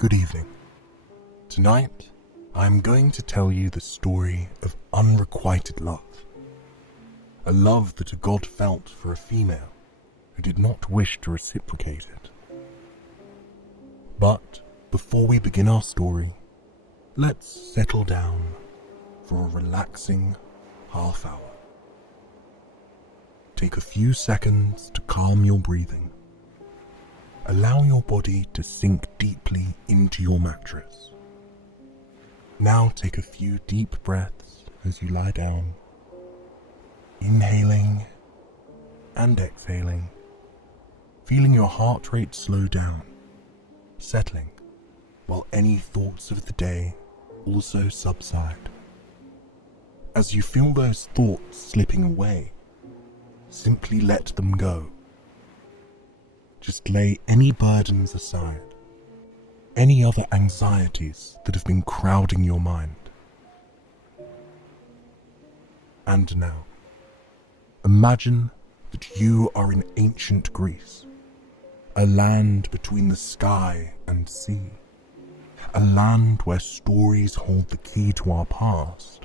Good evening. Tonight, I am going to tell you the story of unrequited love. A love that a god felt for a female who did not wish to reciprocate it. But before we begin our story, let's settle down for a relaxing half hour. Take a few seconds to calm your breathing. Allow your body to sink deeply into your mattress. Now take a few deep breaths as you lie down, inhaling and exhaling, feeling your heart rate slow down, settling, while any thoughts of the day also subside. As you feel those thoughts slipping away, simply let them go. Just lay any burdens aside, any other anxieties that have been crowding your mind. And now, imagine that you are in ancient Greece, a land between the sky and sea, a land where stories hold the key to our past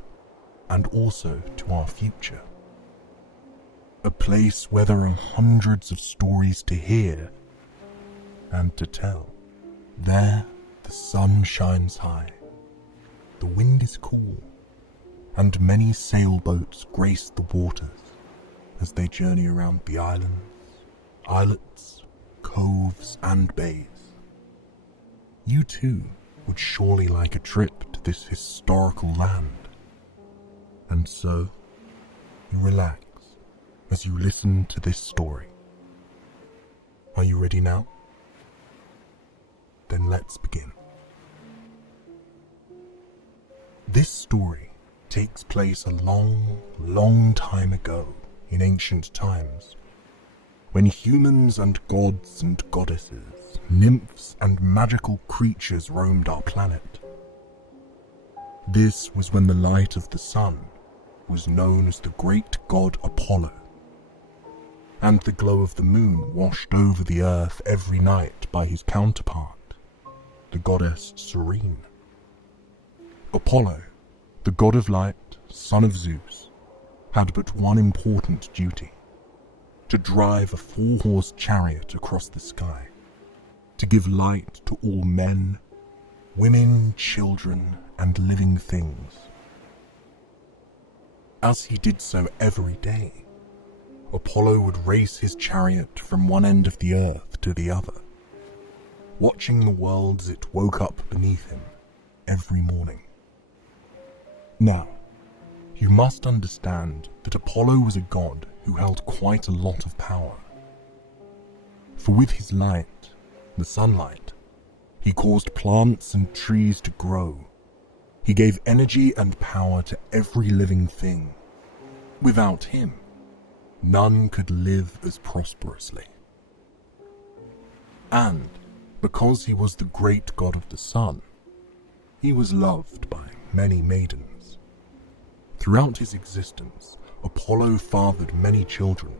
and also to our future. A place where there are hundreds of stories to hear and to tell. There, the sun shines high, the wind is cool, and many sailboats grace the waters as they journey around the islands, islets, coves, and bays. You too would surely like a trip to this historical land. And so, you relax as you listen to this story. Are you ready now? Then let's begin. This story takes place a long, long time ago in ancient times, when humans and gods and goddesses, nymphs and magical creatures roamed our planet. This was when the light of the sun was known as the great god Apollo, and the glow of the moon washed over the earth every night by his counterpart, the goddess Serene. Apollo, the god of light, son of Zeus, had but one important duty: to drive a 4-horse chariot across the sky, to give light to all men, women, children, and living things. As he did so every day, Apollo would race his chariot from one end of the earth to the other, watching the world as it woke up beneath him every morning. Now, you must understand that Apollo was a god who held quite a lot of power. For with his light, the sunlight, he caused plants and trees to grow. He gave energy and power to every living thing. Without him, none could live as prosperously. And because he was the great god of the sun, he was loved by many maidens. Throughout his existence, Apollo fathered many children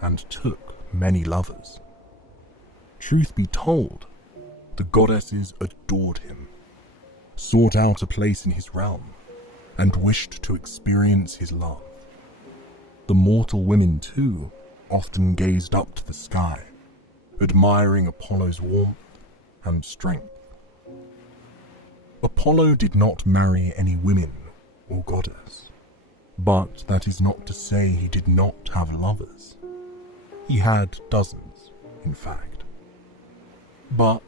and took many lovers. Truth be told, the goddesses adored him, sought out a place in his realm, and wished to experience his love. The mortal women, too, often gazed up to the sky, admiring Apollo's warmth and strength. Apollo did not marry any women or goddess, but that is not to say he did not have lovers. He had dozens, in fact. But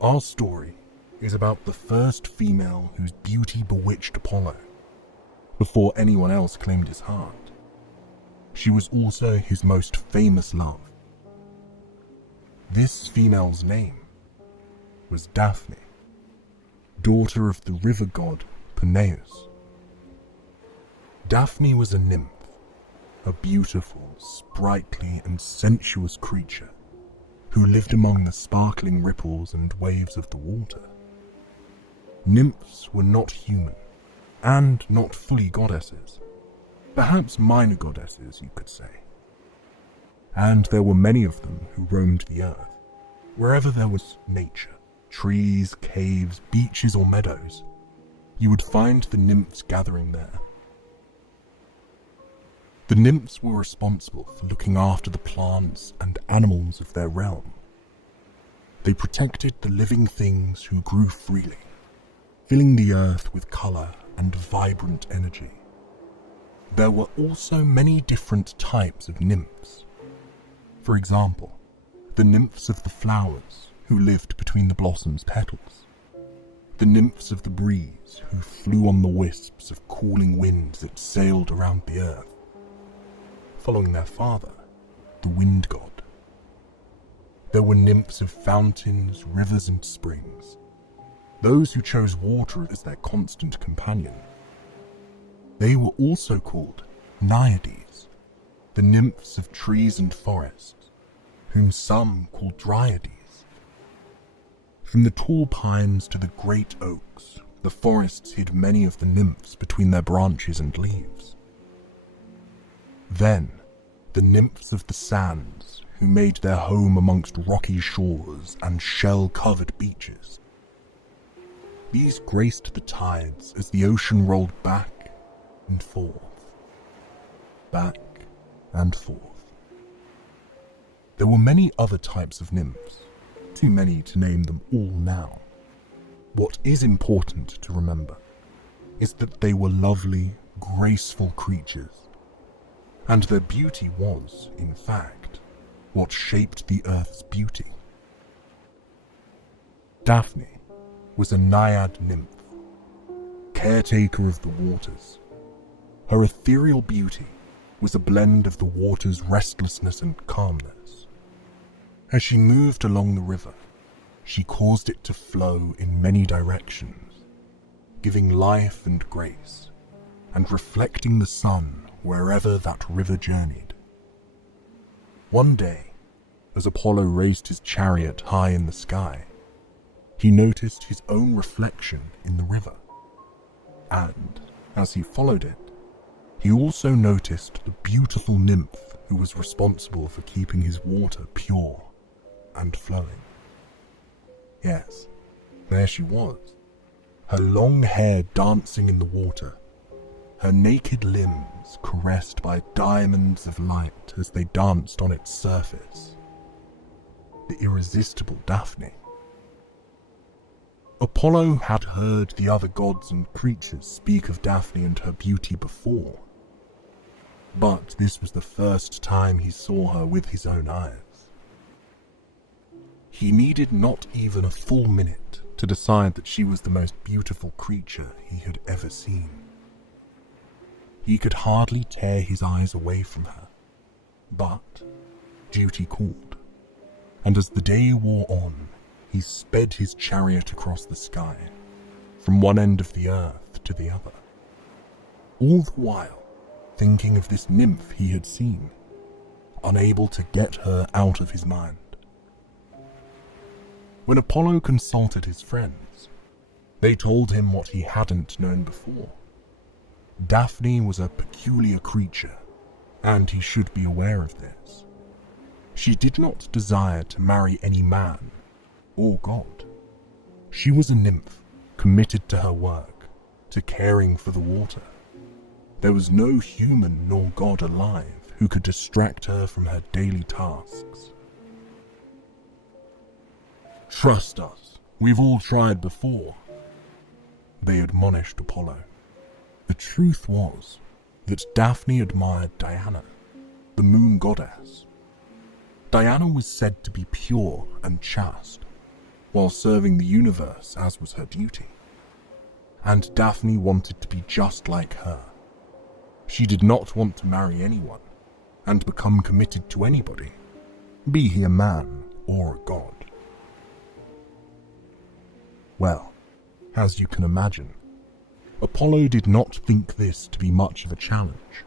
our story is about the first female whose beauty bewitched Apollo, before anyone else claimed his heart. She was also his most famous love. This female's name was Daphne, daughter of the river god Peneus. Daphne was a nymph, a beautiful, sprightly, and sensuous creature who lived among the sparkling ripples and waves of the water. Nymphs were not human, and not fully goddesses. Perhaps minor goddesses, you could say. And there were many of them who roamed the earth, wherever there was nature, trees, caves, beaches or meadows, you would find the nymphs gathering there. The nymphs were responsible for looking after the plants and animals of their realm. They protected the living things who grew freely, filling the earth with colour and vibrant energy. There were also many different types of nymphs. For example, the nymphs of the flowers, who lived between the blossom's petals. The nymphs of the breeze, who flew on the wisps of cooling winds that sailed around the earth, following their father, the wind god. There were nymphs of fountains, rivers and springs, those who chose water as their constant companion. They were also called Naiades, the nymphs of trees and forests, whom some called Dryades. From the tall pines to the great oaks, the forests hid many of the nymphs between their branches and leaves. Then, the nymphs of the sands, who made their home amongst rocky shores and shell-covered beaches. These graced the tides as the ocean rolled back and forth, back and forth. There were many other types of nymphs, too many to name them all now. What is important to remember is that they were lovely, graceful creatures, and their beauty was, in fact, what shaped the earth's beauty. Daphne was a naiad nymph, caretaker of the waters. Her ethereal beauty was a blend of the water's restlessness and calmness. As she moved along the river, she caused it to flow in many directions, giving life and grace, and reflecting the sun wherever that river journeyed. One day, as Apollo raced his chariot high in the sky, he noticed his own reflection in the river, and, as he followed it, he also noticed the beautiful nymph who was responsible for keeping his water pure and flowing. Yes, there she was, her long hair dancing in the water, her naked limbs caressed by diamonds of light as they danced on its surface. The irresistible Daphne. Apollo had heard the other gods and creatures speak of Daphne and her beauty before, but this was the first time he saw her with his own eyes. He needed not even a full minute to decide that she was the most beautiful creature he had ever seen. He could hardly tear his eyes away from her, but duty called, and as the day wore on, he sped his chariot across the sky, from one end of the earth to the other, all the while thinking of this nymph he had seen, unable to get her out of his mind. When Apollo consulted his friends, they told him what he hadn't known before. Daphne was a peculiar creature, and he should be aware of this. She did not desire to marry any man or god. She was a nymph, committed to her work, to caring for the water. There was no human nor god alive who could distract her from her daily tasks. "Trust us, we've all tried before," they admonished Apollo. The truth was that Daphne admired Diana, the moon goddess. Diana was said to be pure and chaste, while serving the universe as was her duty. And Daphne wanted to be just like her. She did not want to marry anyone and become committed to anybody, be he a man or a god. Well, as you can imagine, Apollo did not think this to be much of a challenge.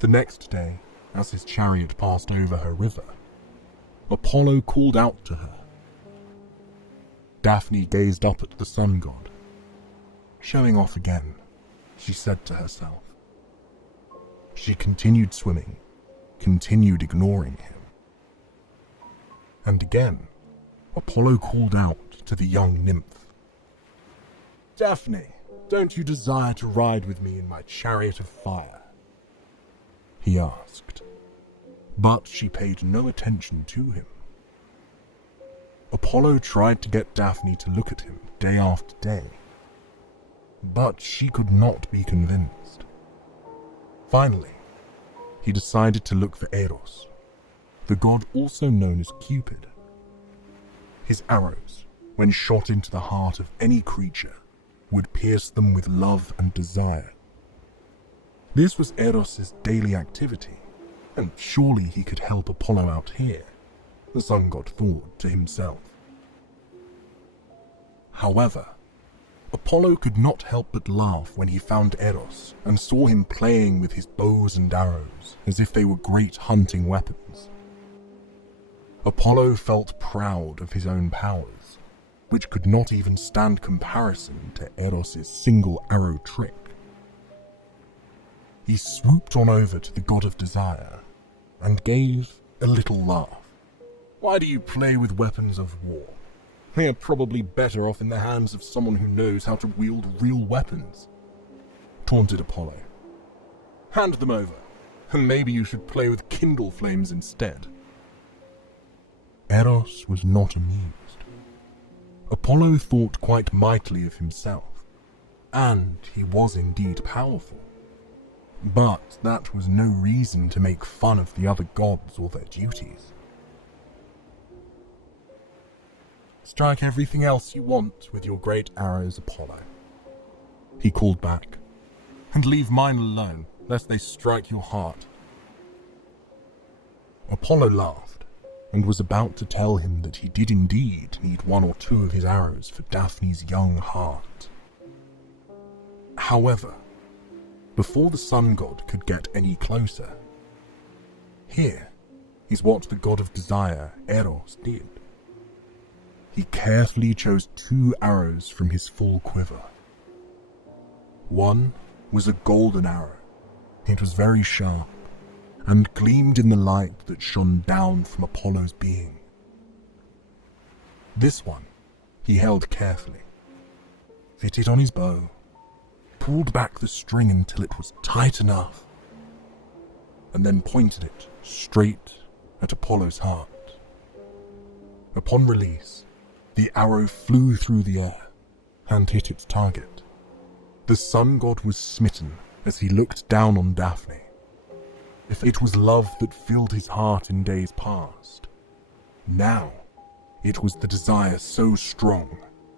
The next day, as his chariot passed over her river, Apollo called out to her. Daphne gazed up at the sun god. Showing off again, she said to herself. She continued swimming, continued ignoring him. And again, Apollo called out to the young nymph. "Daphne, don't you desire to ride with me in my chariot of fire?" he asked, but she paid no attention to him. Apollo tried to get Daphne to look at him day after day, but she could not be convinced. Finally, he decided to look for Eros, the god also known as Cupid. His arrows, when shot into the heart of any creature, would pierce them with love and desire. This was Eros' daily activity, and surely he could help Apollo out here, the sun god thought to himself. However, Apollo could not help but laugh when he found Eros and saw him playing with his bows and arrows as if they were great hunting weapons. Apollo felt proud of his own powers, which could not even stand comparison to Eros' single arrow trick. He swooped on over to the god of desire and gave a little laugh. "Why do you play with weapons of war? They are probably better off in the hands of someone who knows how to wield real weapons," taunted Apollo. "Hand them over, and maybe you should play with kindle flames instead." Eros was not amused. Apollo thought quite mightily of himself, and he was indeed powerful. But that was no reason to make fun of the other gods or their duties. "Strike everything else you want with your great arrows, Apollo," he called back, "and leave mine alone, lest they strike your heart." Apollo laughed, and was about to tell him that he did indeed need one or two of his arrows for Daphne's young heart. However, before the sun god could get any closer, here is what the god of desire, Eros, did. He carefully chose 2 arrows from his full quiver. One was a golden arrow. It was very sharp, and gleamed in the light that shone down from Apollo's being. This one he held carefully, fitted on his bow, pulled back the string until it was tight enough, and then pointed it straight at Apollo's heart. Upon release, the arrow flew through the air and hit its target. The sun god was smitten as he looked down on Daphne. If it was love that filled his heart in days past, now it was the desire so strong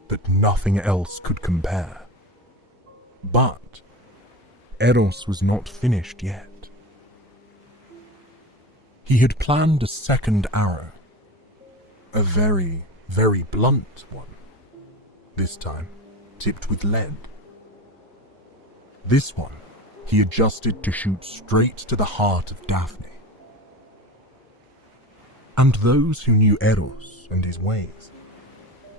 that nothing else could compare. But Eros was not finished yet. He had planned a second arrow, a very, very blunt one, this time tipped with lead. This one he adjusted to shoot straight to the heart of Daphne. And those who knew Eros and his ways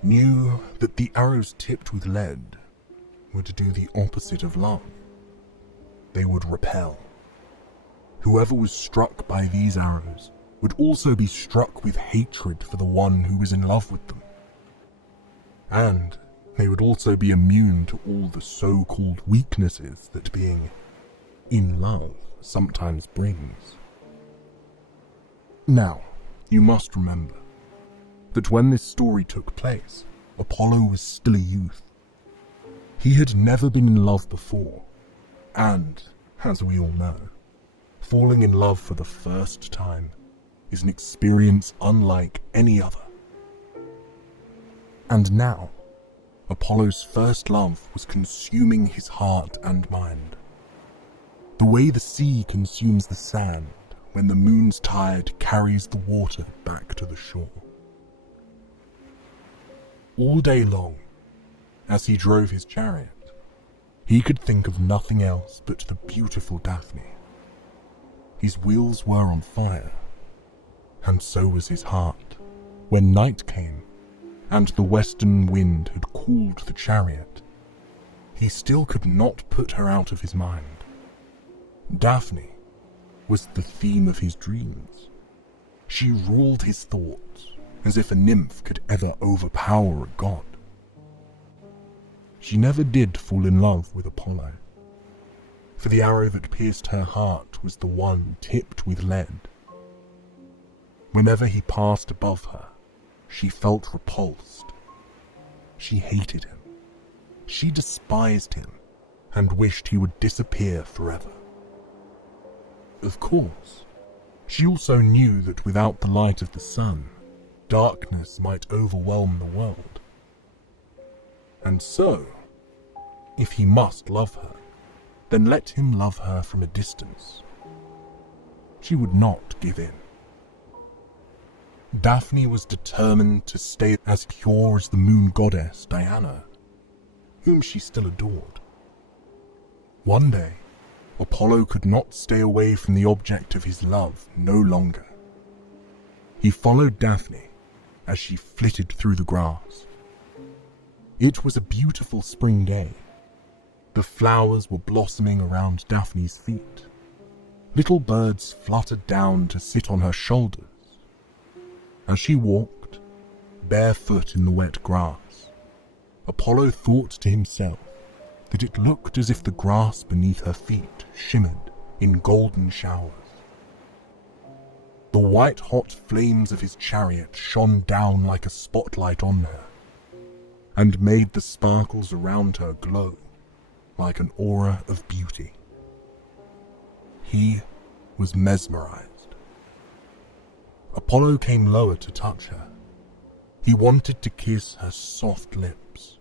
knew that the arrows tipped with lead would do the opposite of love. They would repel. Whoever was struck by these arrows would also be struck with hatred for the one who was in love with them. And they would also be immune to all the so-called weaknesses that being in love sometimes brings. Now, you must remember that when this story took place, Apollo was still a youth. He had never been in love before, and, as we all know, falling in love for the first time is an experience unlike any other. And now, Apollo's first love was consuming his heart and mind. The way the sea consumes the sand when the moon's tide carries the water back to the shore. All day long, as he drove his chariot, he could think of nothing else but the beautiful Daphne. His wheels were on fire, and so was his heart. When night came, and the western wind had cooled the chariot, he still could not put her out of his mind. Daphne was the theme of his dreams. She ruled his thoughts, as if a nymph could ever overpower a god. She never did fall in love with Apollo, for the arrow that pierced her heart was the one tipped with lead. Whenever he passed above her, she felt repulsed. She hated him. She despised him and wished he would disappear forever. Of course, she also knew that without the light of the sun, darkness might overwhelm the world. And so, if he must love her, then let him love her from a distance. She would not give in. Daphne was determined to stay as pure as the moon goddess Diana, whom she still adored. One day, Apollo could not stay away from the object of his love no longer. He followed Daphne as she flitted through the grass. It was a beautiful spring day. The flowers were blossoming around Daphne's feet. Little birds fluttered down to sit on her shoulders. As she walked, barefoot in the wet grass, Apollo thought to himself that it looked as if the grass beneath her feet shimmered in golden showers. The white-hot flames of his chariot shone down like a spotlight on her, and made the sparkles around her glow like an aura of beauty. He was mesmerized. Apollo came lower to touch her. He wanted to kiss her soft lips,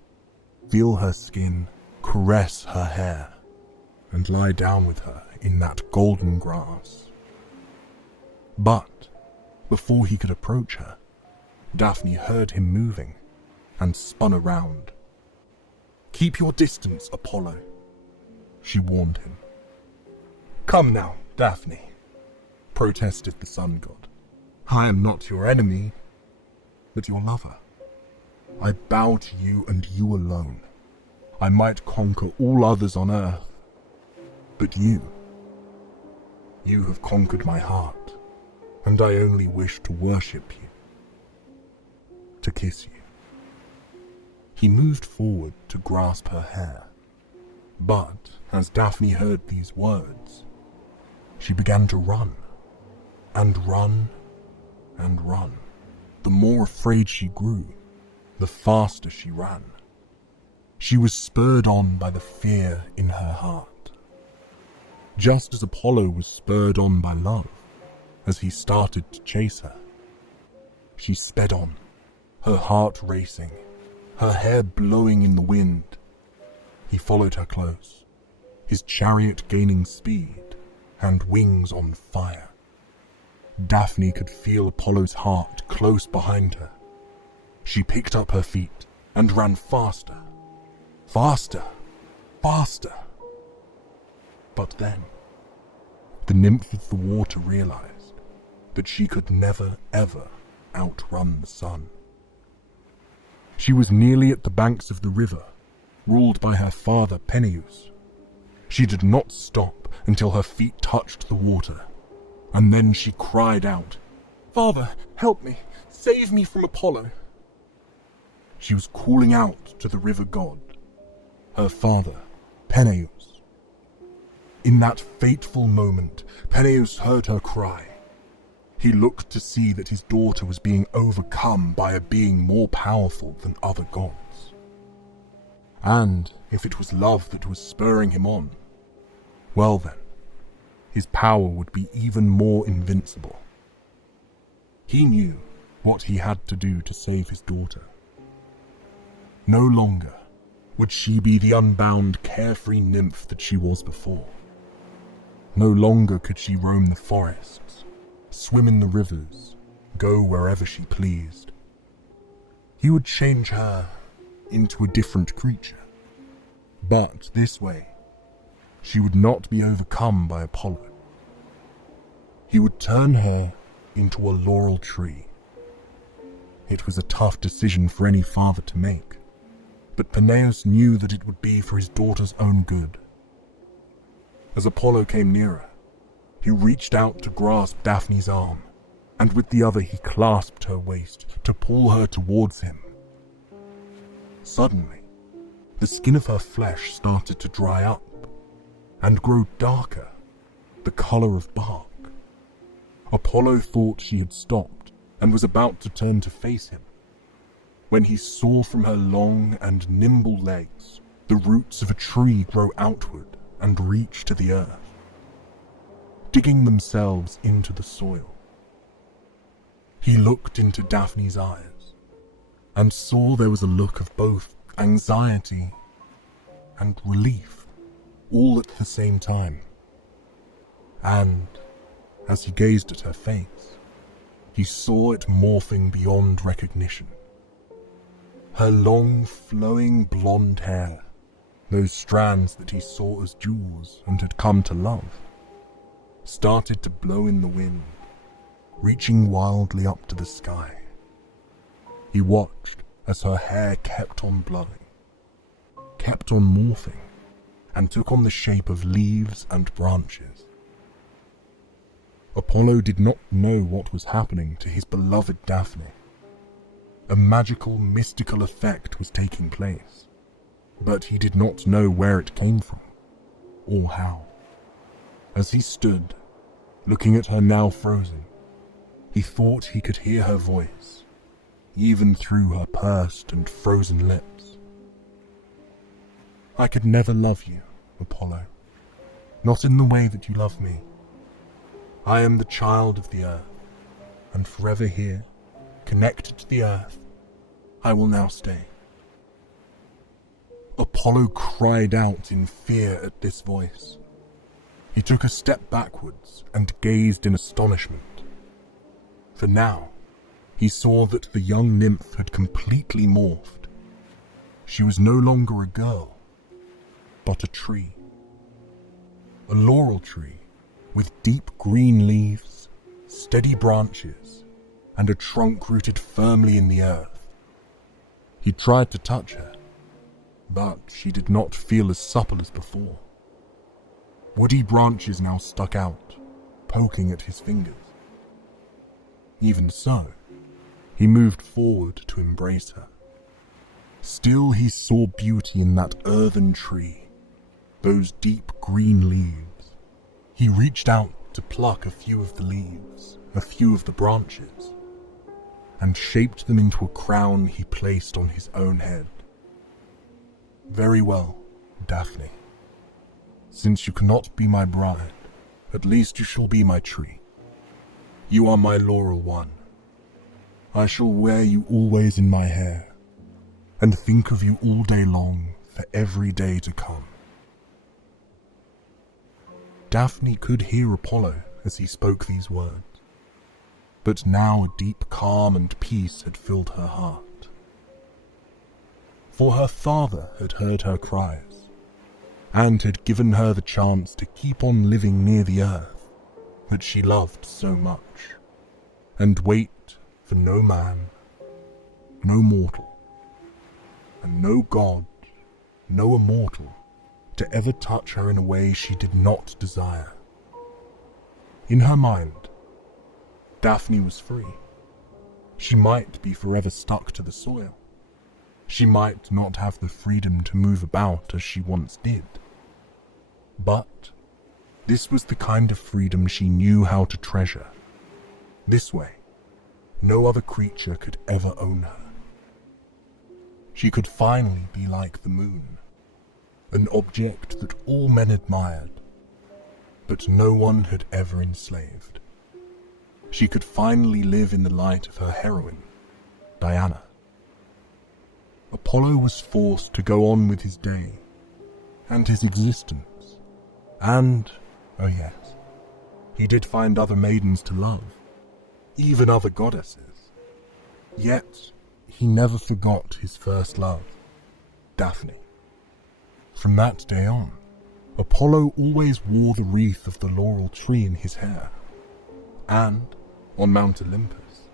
feel her skin, caress her hair, and lie down with her in that golden grass. But before he could approach her, Daphne heard him moving and spun around. "Keep your distance, Apollo," she warned him. "Come now, Daphne," protested the sun god. "I am not your enemy, but your lover. I bow to you and you alone. I might conquer all others on earth, but you have conquered my heart, and I only wish to worship you, to kiss you." He moved forward to grasp her hair, but as Daphne heard these words, she began to run, and run, and run. The more afraid she grew, the faster she ran. She was spurred on by the fear in her heart, just as Apollo was spurred on by love as he started to chase her. She sped on, her heart racing, her hair blowing in the wind. He followed her close, his chariot gaining speed and wings on fire. Daphne could feel Apollo's heart close behind her. She picked up her feet and ran faster, faster, faster. But then, the nymph of the water realized that she could never, ever outrun the sun. She was nearly at the banks of the river, ruled by her father Peneus. She did not stop until her feet touched the water, and then she cried out, "Father, help me! Save me from Apollo!" She was calling out to the river god, her father, Peneus. In that fateful moment, Peneus heard her cry. He looked to see that his daughter was being overcome by a being more powerful than other gods. And if it was love that was spurring him on, well then, his power would be even more invincible. He knew what he had to do to save his daughter. No longer would she be the unbound, carefree nymph that she was before. No longer could she roam the forests, swim in the rivers, go wherever she pleased. He would change her into a different creature. But this way, she would not be overcome by Apollo. He would turn her into a laurel tree. It was a tough decision for any father to make, but Peneus knew that it would be for his daughter's own good. As Apollo came nearer, he reached out to grasp Daphne's arm, and with the other he clasped her waist to pull her towards him. Suddenly, the skin of her flesh started to dry up and grow darker, the color of bark. Apollo thought she had stopped and was about to turn to face him, when he saw from her long and nimble legs the roots of a tree grow outward and reach to the earth, digging themselves into the soil. He looked into Daphne's eyes and saw there was a look of both anxiety and relief, all at the same time. And as he gazed at her face, he saw it morphing beyond recognition. Her long, flowing blonde hair, those strands that he saw as jewels and had come to love, started to blow in the wind, reaching wildly up to the sky. He watched as her hair kept on blowing, kept on morphing, and took on the shape of leaves and branches. Apollo did not know what was happening to his beloved Daphne. A magical, mystical effect was taking place, but he did not know where it came from, or how. As he stood, looking at her now frozen, he thought he could hear her voice, even through her pursed and frozen lips. "I could never love you, Apollo, not in the way that you love me. I am the child of the earth, and forever here, connected to the earth, I will now stay." Apollo cried out in fear at this voice. He took a step backwards and gazed in astonishment. For now, he saw that the young nymph had completely morphed. She was no longer a girl, but a tree. A laurel tree with deep green leaves, steady branches, and a trunk rooted firmly in the earth. He tried to touch her, but she did not feel as supple as before. Woody branches now stuck out, poking at his fingers. Even so, he moved forward to embrace her. Still he saw beauty in that earthen tree, those deep green leaves. He reached out to pluck a few of the leaves, a few of the branches, and shaped them into a crown he placed on his own head. "Very well, Daphne. Since you cannot be my bride, at least you shall be my tree. You are my laurel one. I shall wear you always in my hair, and think of you all day long for every day to come." Daphne could hear Apollo as he spoke these words, but now a deep calm and peace had filled her heart. For her father had heard her cries, and had given her the chance to keep on living near the earth that she loved so much, and wait for no man, no mortal, and no god, no immortal, to ever touch her in a way she did not desire. In her mind, Daphne was free. She might be forever stuck to the soil. She might not have the freedom to move about as she once did. But this was the kind of freedom she knew how to treasure. This way, no other creature could ever own her. She could finally be like the moon, an object that all men admired, but no one had ever enslaved. She could finally live in the light of her heroine, Diana. Apollo was forced to go on with his day, and his existence, and, oh yes, he did find other maidens to love, even other goddesses. Yet, he never forgot his first love, Daphne. From that day on, Apollo always wore the wreath of the laurel tree in his hair, and, on Mount Olympus,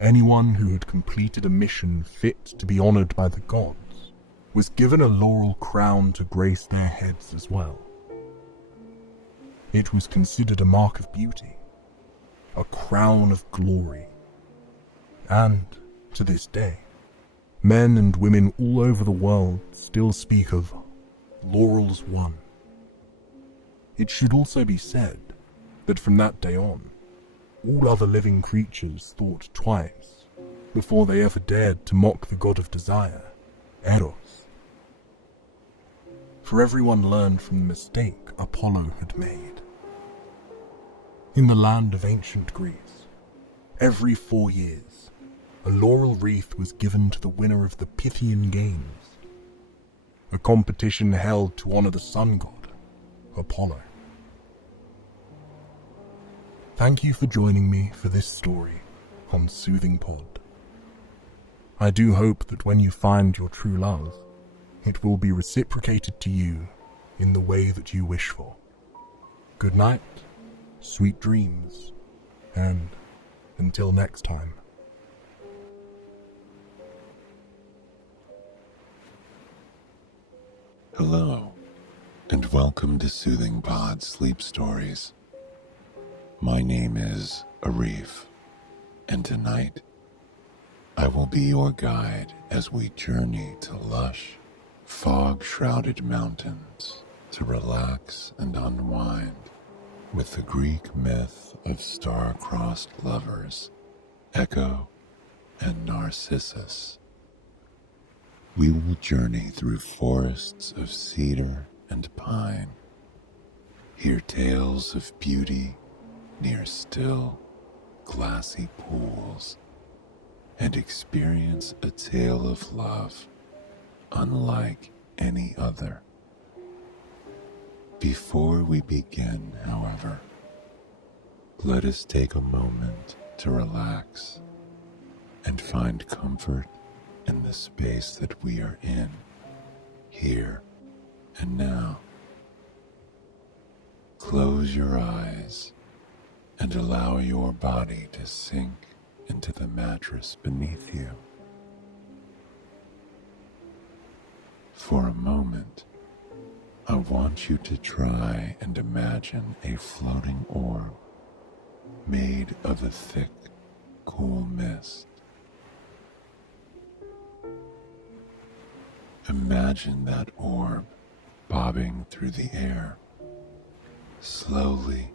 anyone who had completed a mission fit to be honored by the gods was given a laurel crown to grace their heads as well. It was considered a mark of beauty, a crown of glory. And, to this day, men and women all over the world still speak of laurels won. It should also be said that from that day on, all other living creatures thought twice before they ever dared to mock the god of desire, Eros. For everyone learned from the mistake Apollo had made. In the land of ancient Greece, every 4 years, a laurel wreath was given to the winner of the Pythian Games, a competition held to honor the sun god, Apollo. Thank you for joining me for this story on Soothing Pod. I do hope that when you find your true love, it will be reciprocated to you in the way that you wish for. Good night, sweet dreams, and until next time. Hello, and welcome to Soothing Pod Sleep Stories. My name is Arif, and tonight I will be your guide as we journey to lush, fog-shrouded mountains to relax and unwind with the Greek myth of star-crossed lovers, Echo and Narcissus. We will journey through forests of cedar and pine, hear tales of beauty near still, glassy pools, and experience a tale of love unlike any other. Before we begin, however, let us take a moment to relax and find comfort in the space that we are in, here and now. Close your eyes and allow your body to sink into the mattress beneath you. For a moment, I want you to try and imagine a floating orb made of a thick, cool mist. Imagine that orb bobbing through the air, slowly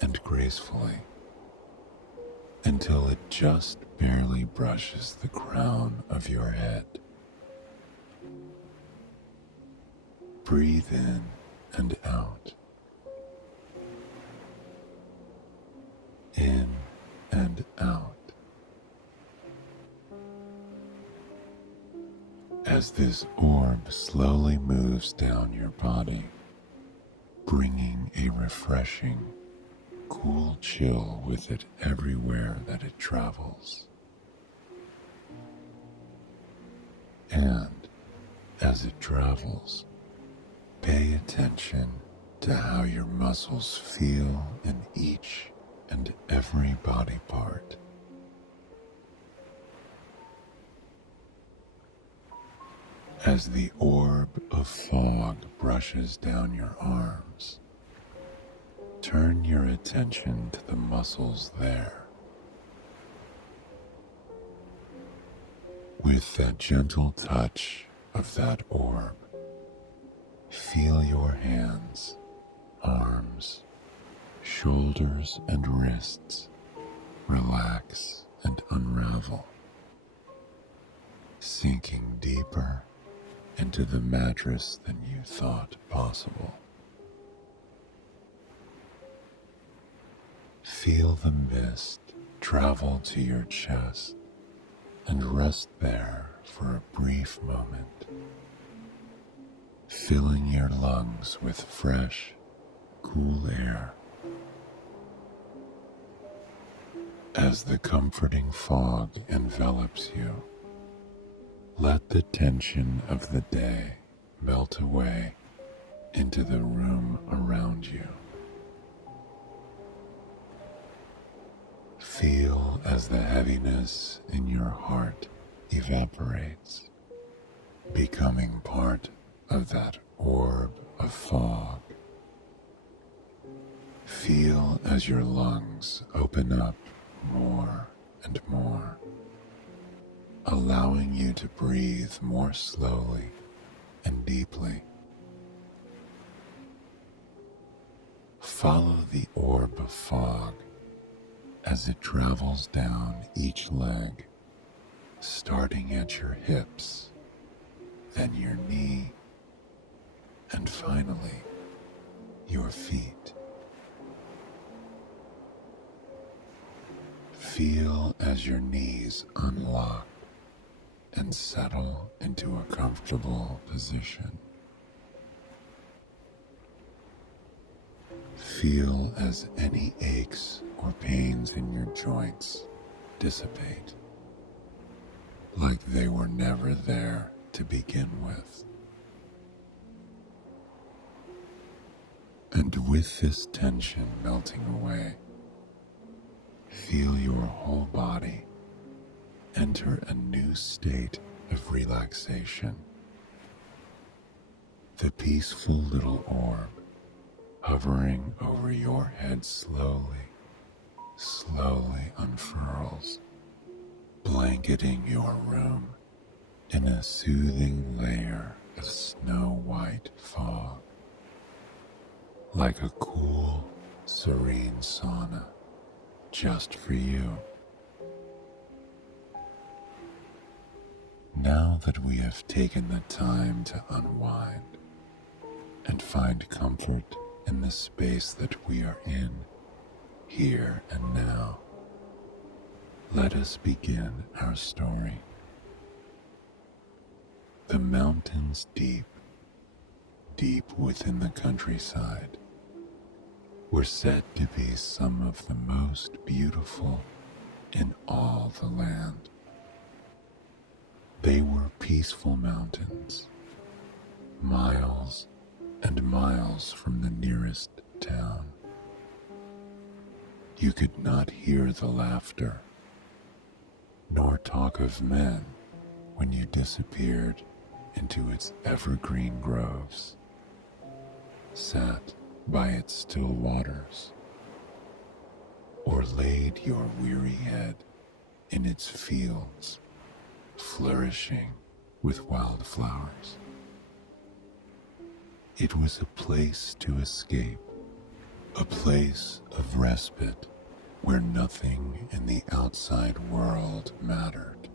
and gracefully, until it just barely brushes the crown of your head. Breathe in and out. In and out. As this orb slowly moves down your body, bringing a refreshing, cool chill with it everywhere that it travels. And as it travels, pay attention to how your muscles feel in each and every body part. As the orb of fog brushes down your arms, turn your attention to the muscles there. With that gentle touch of that orb, feel your hands, arms, shoulders, and wrists relax and unravel, sinking deeper into the mattress than you thought possible. Feel the mist travel to your chest and rest there for a brief moment, filling your lungs with fresh, cool air. As the comforting fog envelops you, let the tension of the day melt away into the room around you. Feel as the heaviness in your heart evaporates, becoming part of that orb of fog. Feel as your lungs open up more and more, allowing you to breathe more slowly and deeply. Follow the orb of fog as it travels down each leg, starting at your hips, then your knee, and finally your feet. Feel as your knees unlock and settle into a comfortable position. Feel as any aches or pains in your joints dissipate, like they were never there to begin with. And with this tension melting away, feel your whole body enter a new state of relaxation. The peaceful little orb hovering over your head slowly unfurls, blanketing your room in a soothing layer of snow-white fog, like a cool, serene sauna just for you. Now that we have taken the time to unwind and find comfort in the space that we are in, here and now, let us begin our story. The mountains deep within the countryside were said to be some of the most beautiful in all the land. They were peaceful mountains, miles and miles from the nearest town. You could not hear the laughter, nor talk of men when you disappeared into its evergreen groves, sat by its still waters, or laid your weary head in its fields, flourishing with wildflowers. It was a place to escape, a place of respite where nothing in the outside world mattered,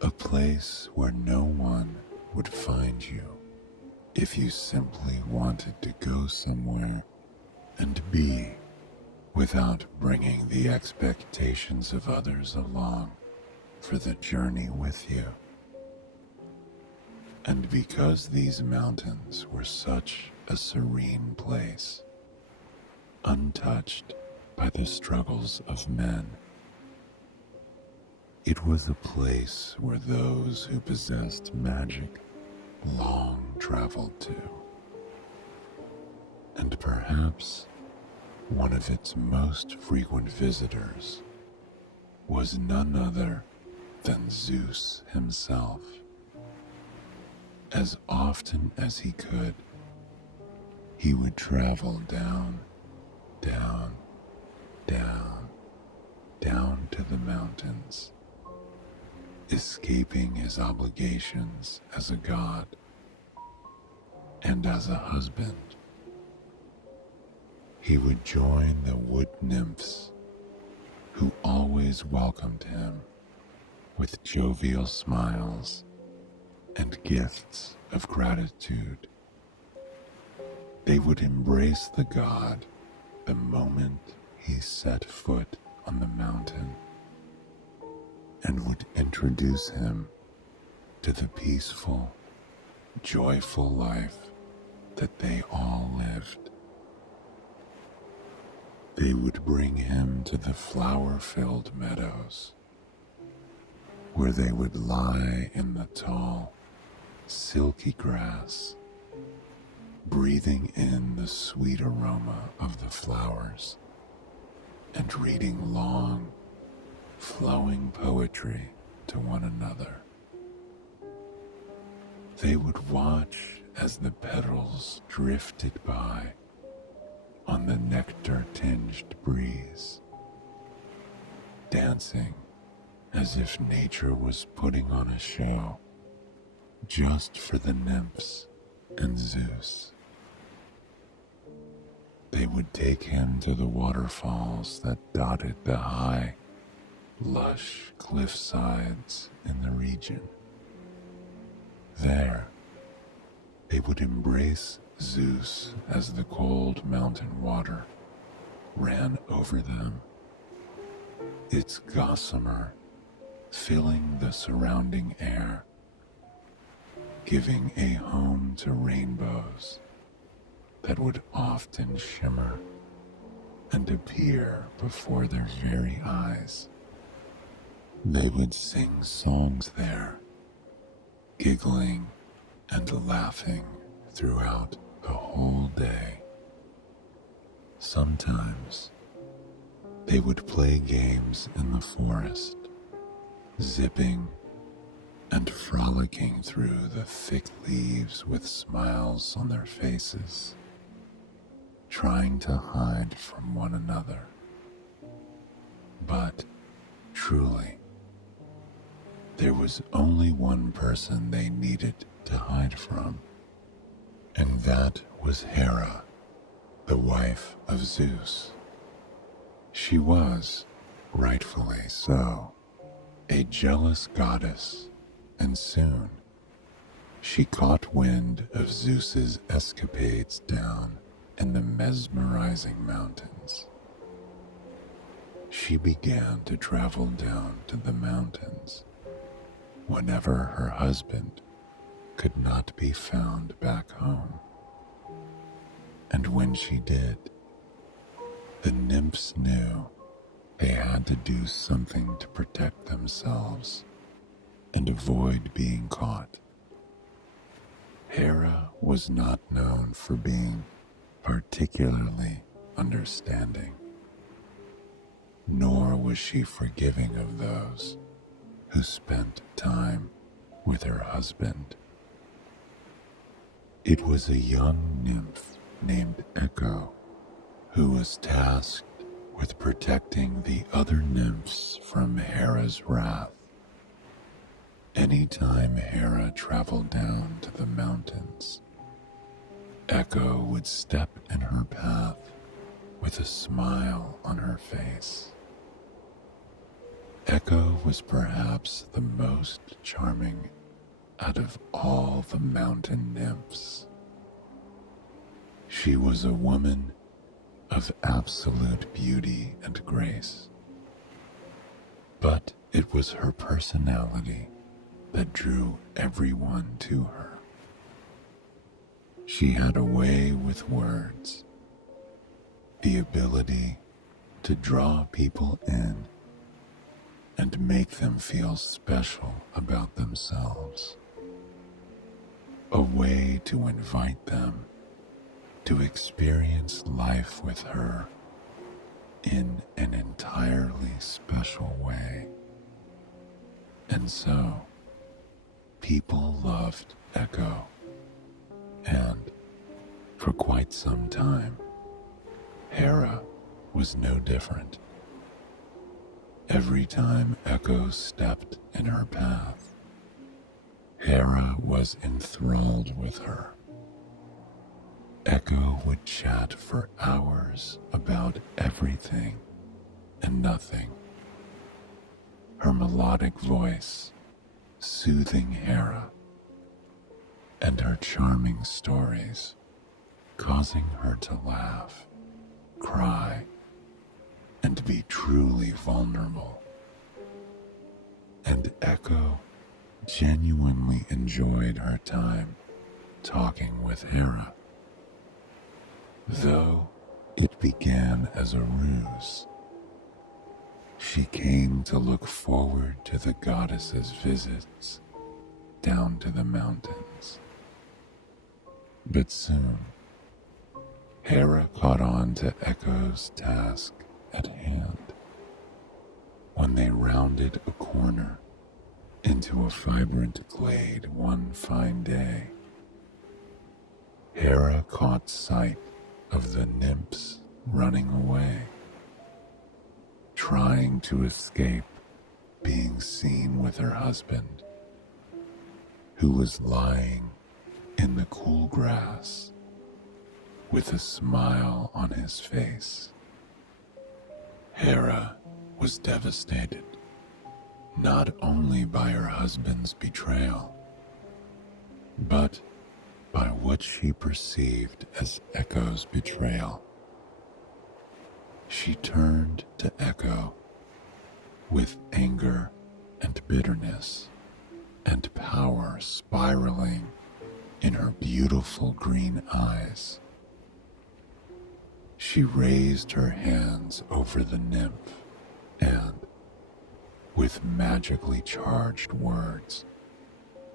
a place where no one would find you if you simply wanted to go somewhere and be without bringing the expectations of others along for the journey with you. And because these mountains were such a serene place, untouched by the struggles of men, it was a place where those who possessed magic long traveled to. And perhaps one of its most frequent visitors was none other than Zeus himself. As often as he could, he would travel down to the mountains, escaping his obligations as a god and as a husband. He would join the wood nymphs, who always welcomed him with jovial smiles and gifts of gratitude. They would embrace the god the moment he set foot on the mountain, and would introduce him to the peaceful, joyful life that they all lived. They would bring him to the flower-filled meadows, where they would lie in the tall, silky grass, breathing in the sweet aroma of the flowers and reading long, flowing poetry to one another. They would watch as the petals drifted by on the nectar-tinged breeze, dancing as if nature was putting on a show just for the nymphs and Zeus. They would take him to the waterfalls that dotted the high, lush cliff sides in the region. There, they would embrace Zeus as the cold mountain water ran over them, its gossamer filling the surrounding air, giving a home to rainbows that would often shimmer and appear before their very eyes. They would sing songs there, giggling and laughing throughout the whole day. Sometimes they would play games in the forest, zipping and frolicking through the thick leaves with smiles on their faces, trying to hide from one another. But truly, there was only one person they needed to hide from, and that was Hera, the wife of Zeus. She was, rightfully so, a jealous goddess, and soon she caught wind of Zeus's escapades down in the mesmerizing mountains. She began to travel down to the mountains whenever her husband could not be found back home. And when she did, the nymphs knew they had to do something to protect themselves and avoid being caught. Hera was not known for being particularly understanding, nor was she forgiving of those who spent time with her husband. It was a young nymph named Echo who was tasked with protecting the other nymphs from Hera's wrath. Anytime Hera traveled down to the mountains, Echo would step in her path with a smile on her face. Echo was perhaps the most charming out of all the mountain nymphs. She was a woman of absolute beauty and grace, but it was her personality that drew everyone to her. She had a way with words, the ability to draw people in and make them feel special about themselves, a way to invite them to experience life with her in an entirely special way. And so, people loved Echo, and for quite some time, Hera was no different. Every time Echo stepped in her path, Hera was enthralled with her. Echo would chat for hours about everything and nothing, her melodic voice soothing Hera, and her charming stories causing her to laugh, cry, and be truly vulnerable. And Echo genuinely enjoyed her time talking with Hera. Though it began as a ruse, she came to look forward to the goddess's visits down to the mountains. But soon, Hera caught on to Echo's task at hand. When they rounded a corner into a vibrant glade one fine day, Hera caught sight of the nymphs running away, trying to escape being seen with her husband, who was lying in the cool grass with a smile on his face. Hera was devastated, not only by her husband's betrayal, but by what she perceived as Echo's betrayal. She turned to Echo with anger and bitterness and power spiraling in her beautiful green eyes. She raised her hands over the nymph and, with magically charged words,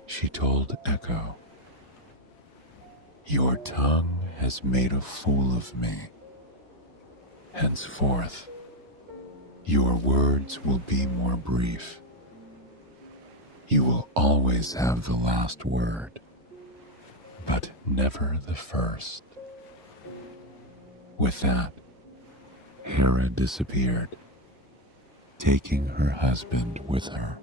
she told Echo, "Your tongue has made a fool of me. Henceforth, your words will be more brief. You will always have the last word, but never the first." With that, Hera disappeared, taking her husband with her.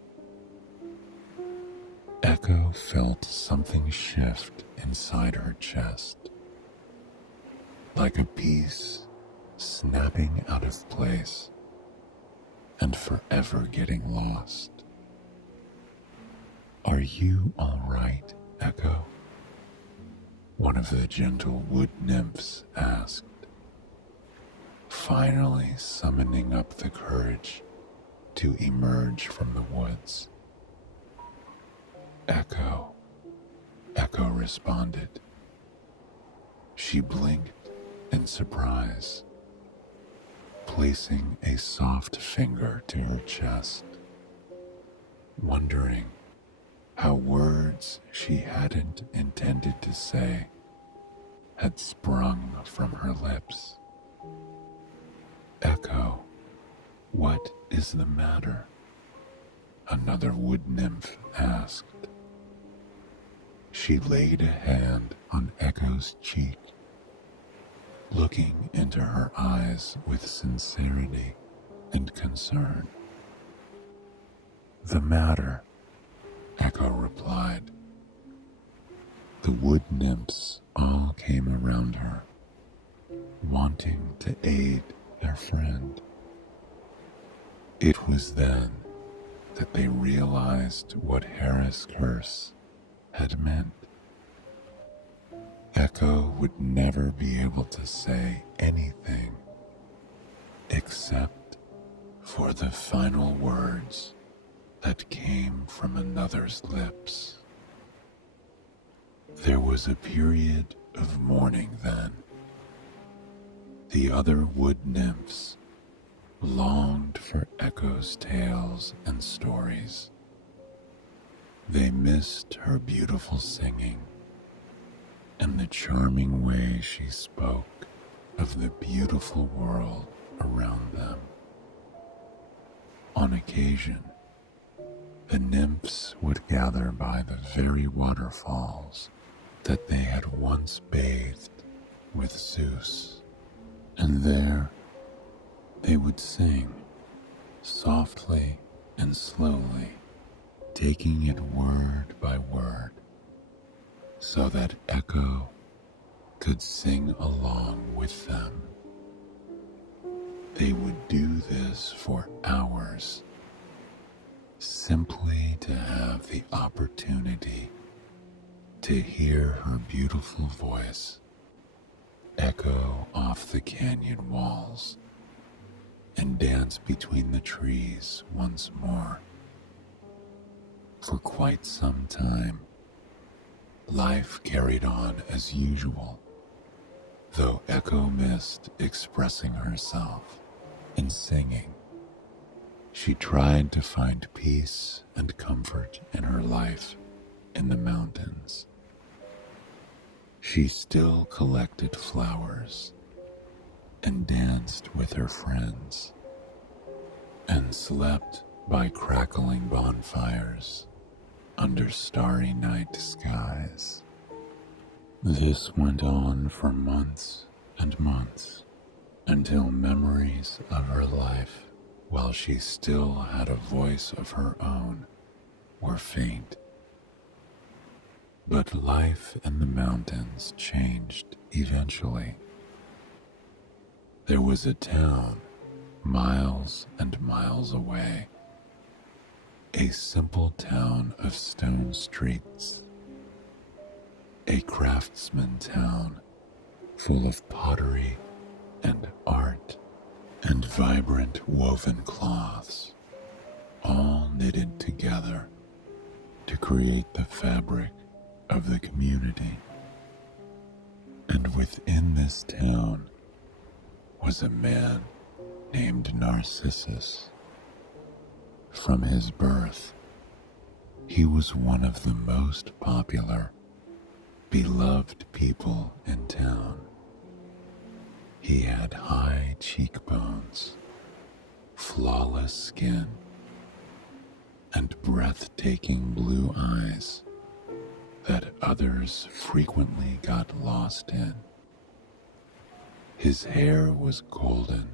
Echo felt something shift inside her chest, like a piece snapping out of place and forever getting lost. "Are you all right, Echo?" one of the gentle wood nymphs asked, finally summoning up the courage to emerge from the woods. "Echo," Echo responded. She blinked in surprise, placing a soft finger to her chest, wondering how words she hadn't intended to say had sprung from her lips. "Echo, what is the matter?" another wood nymph asked. She laid a hand on Echo's cheek, looking into her eyes with sincerity and concern. "The matter," Echo replied. The wood nymphs all came around her, wanting to aid their friend. It was then that they realized what Hera's curse had meant. Echo would never be able to say anything except for the final words that came from another's lips. There was a period of mourning then. The other wood nymphs longed for Echo's tales and stories. They missed her beautiful singing and the charming way she spoke of the beautiful world around them. On occasion, the nymphs would gather by the very waterfalls that they had once bathed with Zeus, and there they would sing, softly and slowly, taking it word by word, so that Echo could sing along with them. They would do this for hours, simply to have the opportunity to hear her beautiful voice echo off the canyon walls and dance between the trees once more. For quite some time, life carried on as usual, though Echo missed expressing herself and singing. She tried to find peace and comfort in her life in the mountains. She still collected flowers and danced with her friends and slept by crackling bonfires under starry night skies. This went on for months and months until memories of her life, while she still had a voice of her own, were faint. But life in the mountains changed eventually. There was a town miles and miles away, a simple town of stone streets, a craftsman town full of pottery and art and vibrant woven cloths, all knitted together to create the fabric of the community. And within this town was a man named Narcissus. From his birth, he was one of the most popular, beloved people in town. He had high cheekbones, flawless skin, and breathtaking blue eyes that others frequently got lost in. His hair was golden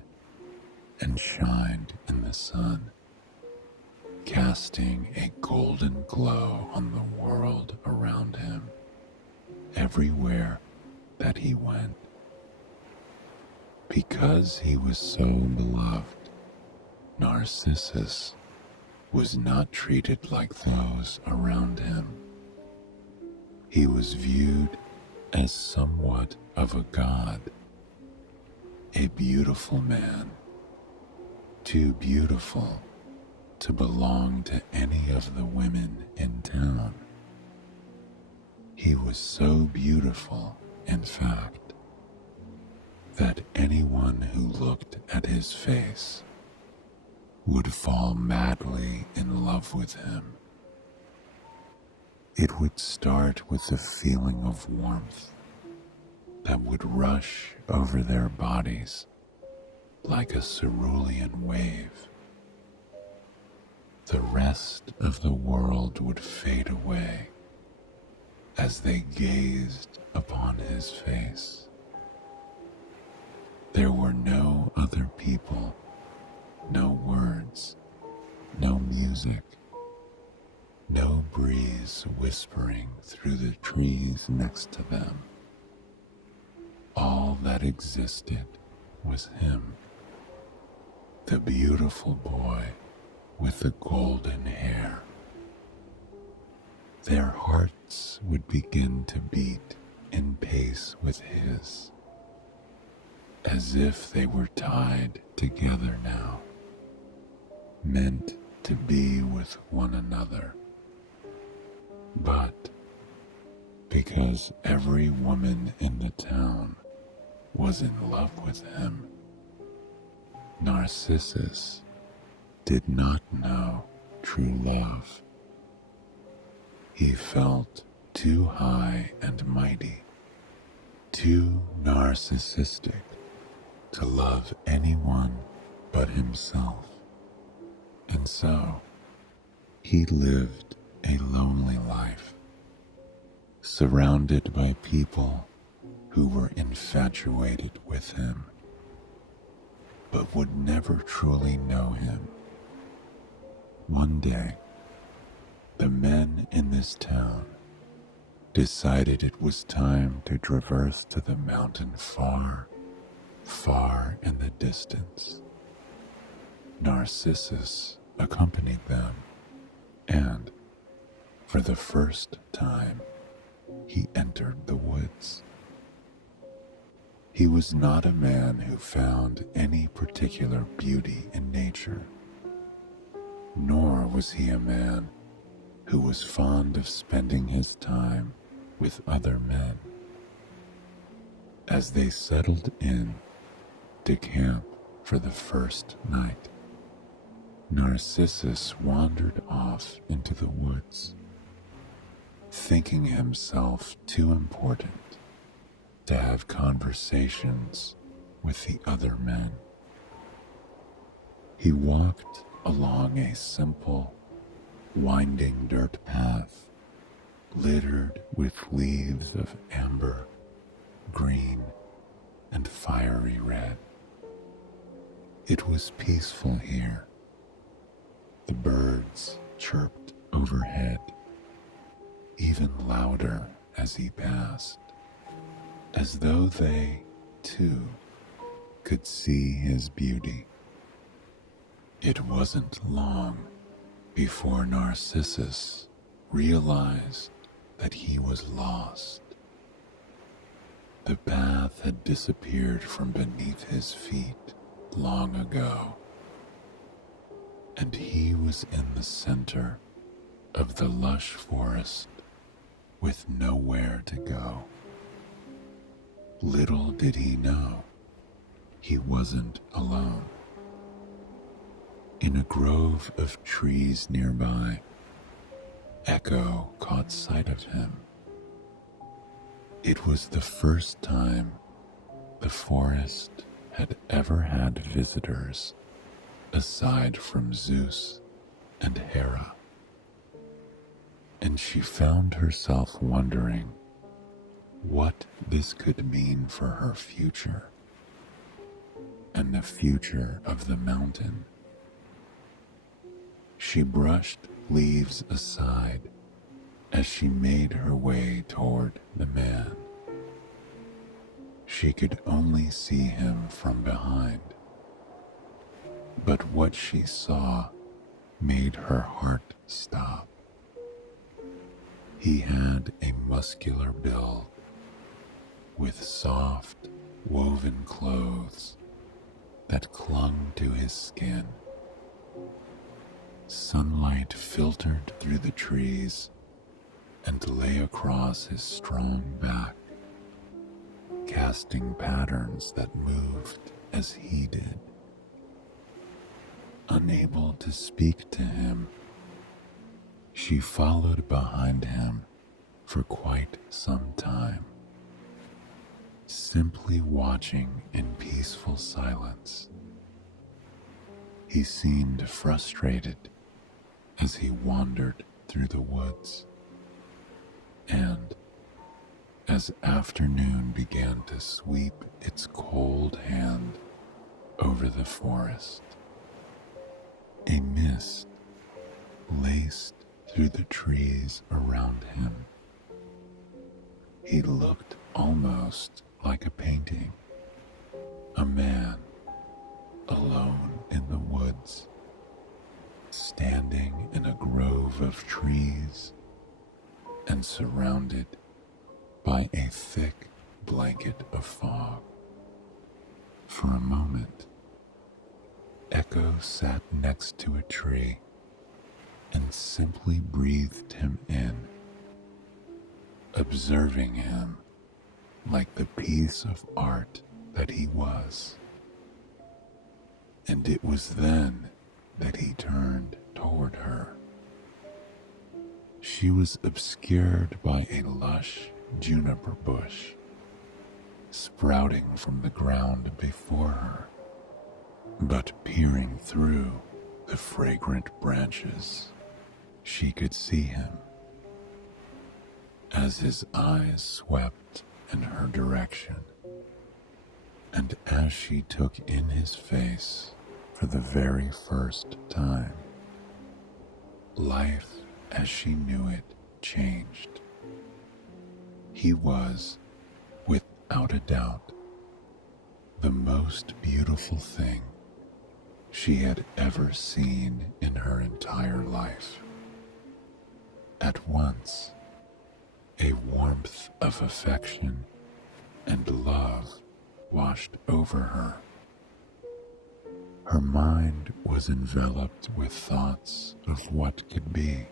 and shined in the sun, casting a golden glow on the world around him everywhere that he went. Because he was so beloved, Narcissus was not treated like those around him. He was viewed as somewhat of a god, a beautiful man, too beautiful to belong to any of the women in town. He was so beautiful, in fact, that anyone who looked at his face would fall madly in love with him. It would start with a feeling of warmth that would rush over their bodies like a cerulean wave. The rest of the world would fade away as they gazed upon his face. There were no other people, no words, no music, no breeze whispering through the trees next to them. All that existed was him, the beautiful boy with the golden hair. Their hearts would begin to beat in pace with his, as if they were tied together now, meant to be with one another. But because every woman in the town was in love with him, Narcissus did not know true love. He felt too high and mighty, too narcissistic to love anyone but himself. And so, he lived a lonely life, surrounded by people who were infatuated with him, but would never truly know him. One day, the men in this town decided it was time to traverse to the mountain far, far in the distance. Narcissus accompanied them, and for the first time, he entered the woods. He was not a man who found any particular beauty in nature, nor was he a man who was fond of spending his time with other men. As they settled in to camp for the first night, Narcissus wandered off into the woods, thinking himself too important to have conversations with the other men. He walked along a simple, winding dirt path littered with leaves of amber, green, and fiery red. It was peaceful here. The birds chirped overhead, even louder as he passed, as though they, too, could see his beauty. It wasn't long before Narcissus realized that he was lost. The path had disappeared from beneath his feet long ago, and he was in the center of the lush forest with nowhere to go. Little did he know, he wasn't alone. In a grove of trees nearby, Echo caught sight of him. It was the first time the forest had ever had visitors aside from Zeus and Hera, and she found herself wondering what this could mean for her future and the future of the mountain. She brushed leaves aside as she made her way toward the man. She could only see him from behind, but what she saw made her heart stop. He had a muscular build with soft, woven clothes that clung to his skin. Sunlight filtered through the trees and lay across his strong back, casting patterns that moved as he did. Unable to speak to him, she followed behind him for quite some time, simply watching in peaceful silence. He seemed frustrated as he wandered through the woods, and as afternoon began to sweep its cold hand over the forest, a mist laced through the trees around him. He looked almost like a painting, a man alone in the woods, standing in a grove of trees and surrounded by a thick blanket of fog. For a moment, Echo sat next to a tree and simply breathed him in, observing him like the piece of art that he was. And it was then that he turned toward her. She was obscured by a lush juniper bush sprouting from the ground before her, but peering through the fragrant branches, she could see him. As his eyes swept in her direction, and as she took in his face for the very first time, life as she knew it changed. He was, without a doubt, the most beautiful thing she had ever seen in her entire life. At once, a warmth of affection and love washed over her. Her mind was enveloped with thoughts of what could be.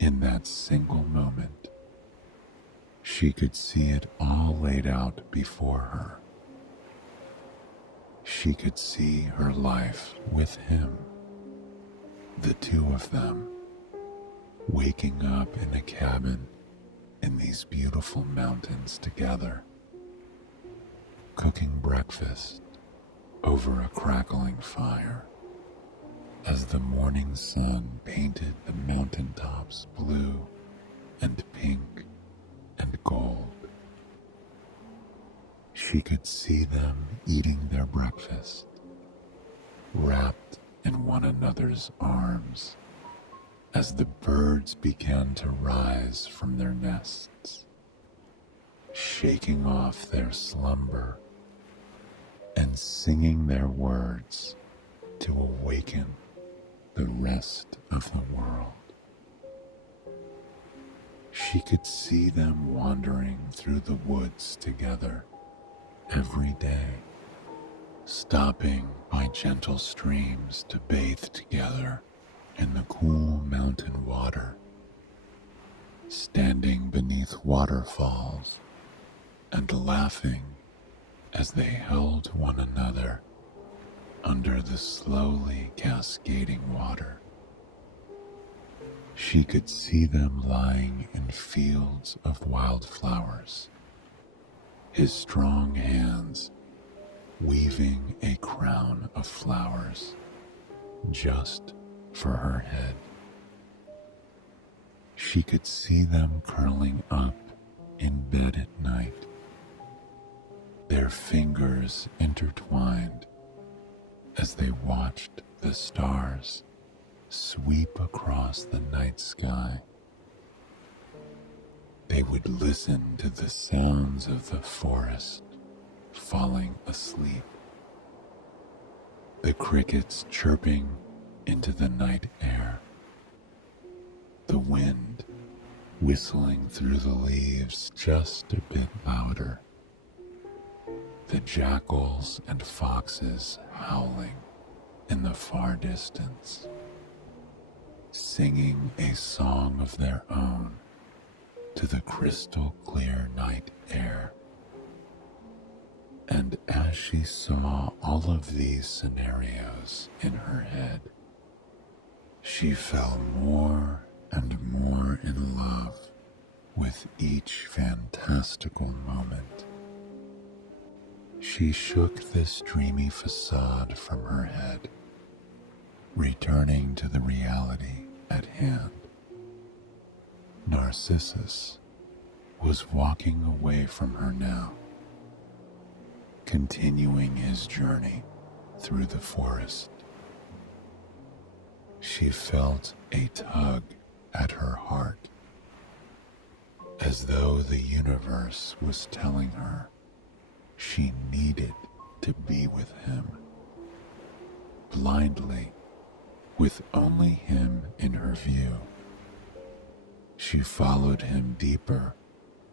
In that single moment, she could see it all laid out before her. She could see her life with him, the two of them, waking up in a cabin in these beautiful mountains together, cooking breakfast over a crackling fire as the morning sun painted the mountaintops blue and pink and gold. She could see them eating their breakfast wrapped in one another's arms as the birds began to rise from their nests, shaking off their slumber and singing their words to awaken the rest of the world. She could see them wandering through the woods together every day, stopping by gentle streams to bathe together in the cool mountain water, standing beneath waterfalls and laughing as they held one another under the slowly cascading water. She could see them lying in fields of wildflowers, his strong hands weaving a crown of flowers just for her head. She could see them curling up in bed at night, their fingers intertwined as they watched the stars sweep across the night sky. They would listen to the sounds of the forest falling asleep, the crickets chirping into the night air, the wind whistling through the leaves just a bit louder, the jackals and foxes howling in the far distance, singing a song of their own to the crystal clear night air. And as she saw all of these scenarios in her head, she fell more and more in love with each fantastical moment. She shook this dreamy facade from her head, returning to the reality at hand. Narcissus was walking away from her now, continuing his journey through the forest. She felt a tug at her heart, as though the universe was telling her she needed to be with him. Blindly, with only him in her view, she followed him deeper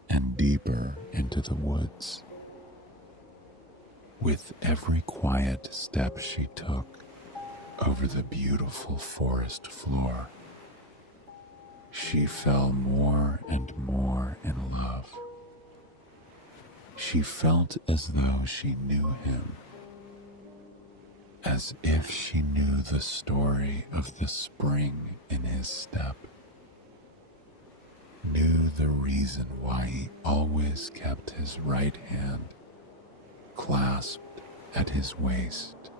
and deeper into the woods. With every quiet step she took over the beautiful forest floor, she fell more and more in love. She felt as though she knew him, as if she knew the story of the spring in his step, knew the reason why he always kept his right hand clasped at his waist,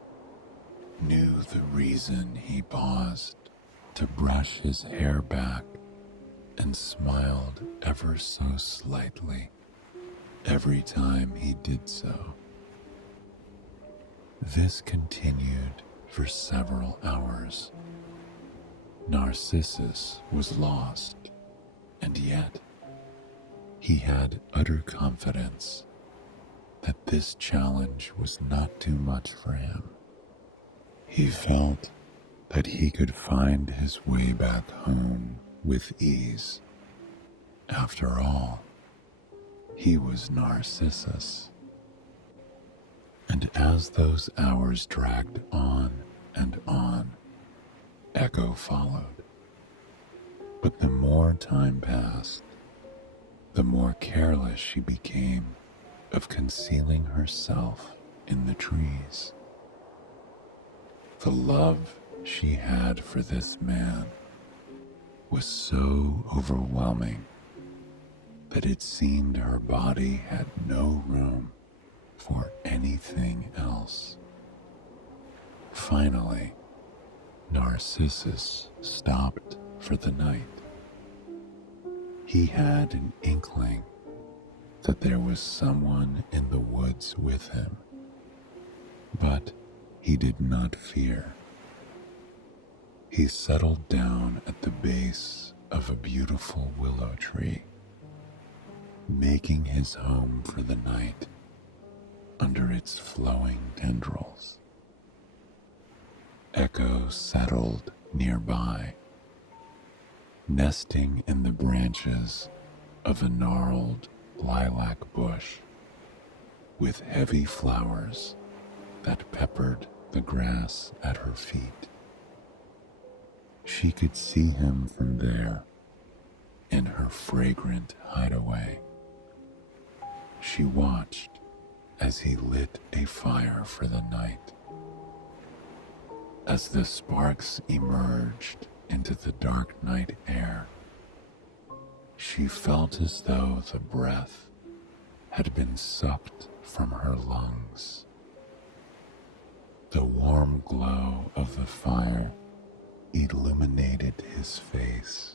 knew the reason he paused to brush his hair back and smiled ever so slightly every time he did so. This continued for several hours. Narcissus was lost, and yet he had utter confidence that this challenge was not too much for him. He felt that he could find his way back home with ease. After all, he was Narcissus. And as those hours dragged on and on, Echo followed. But the more time passed, the more careless she became of concealing herself in the trees. The love she had for this man was so overwhelming that it seemed her body had no room for anything else. Finally, Narcissus stopped for the night. He had an inkling that there was someone in the woods with him, but he did not fear. He settled down at the base of a beautiful willow tree, making his home for the night under its flowing tendrils. Echo settled nearby, nesting in the branches of a gnarled lilac bush with heavy flowers that peppered the grass at her feet. She could see him from there in her fragrant hideaway. She watched as he lit a fire for the night. As the sparks emerged into the dark night air, she felt as though the breath had been sucked from her lungs. The warm glow of the fire illuminated his face,